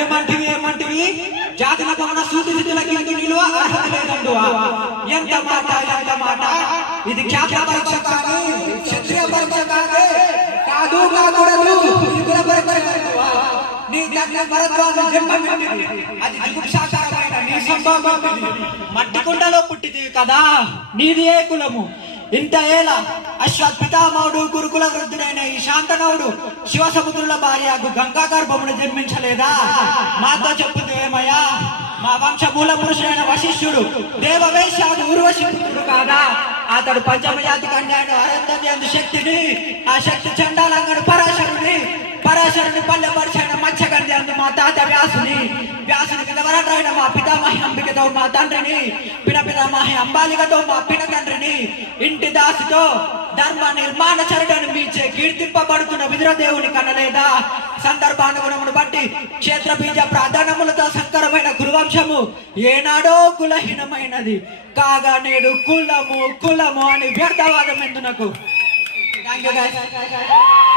ఏమంటివి జాతులకు మన సూటి స్థితులకి నిలువ అర్హత లేదండువా. ఎంత మాట ఇది ఖ్యాత పరీక్ష కాదు, క్షత్రియ పరీక్ష కాదు కాకూడదు, కుల పరీక్ష కాదువా. నీ దగ్గర భరద్వాజు జన్మమింది, అది జిగుప్సాకరమైన నీ సంభవం. మట్టి కుండలో పుట్టితివి కదా, నీది ఏ కులము? ఇంత ఏళ అశ్వత్ పితామహుడు గురుకుల వృద్ధుడైన ఈ శాంతనవుడు శివసముద్రుల భార్యకు గంగా గర్భమును జన్మించలేదా? మాతో చెప్పుదు ఏమయ్యా. మా వంశ మూల పురుషుడైన వశిష్ఠుడు దేవవేశాడు ఊర్వశి పుత్రుడు కాదా? అతడు పంచమజాతి కన్యాను అరంధతి అందు శక్తిని, ఆ శక్తి చండాలంగడు పరాశరుని పల్లెపరిచిన మత్స్యగంధి అందు మా తాత వ్యాసునికి వరడ్రైన మా పితామహి అంబికతో మా తండ్రిని, పితామహి అంబాలికతో మా పిన తండ్రిని, ఇంటి దాసితో ధర్మ నిర్మాణ చరుడను మీచే కీర్తింపబడుతున్న విదురదేవుని కనలేదా? సందర్భానుగుణమును బట్టి క్షేత్ర బీజ ప్రాధాన్యములతో సంకరమైన కురువంశము ఏనాడో కులహీనమైనది కాగా నేడు కులము అని వ్యర్థవాదం ఎందునకు.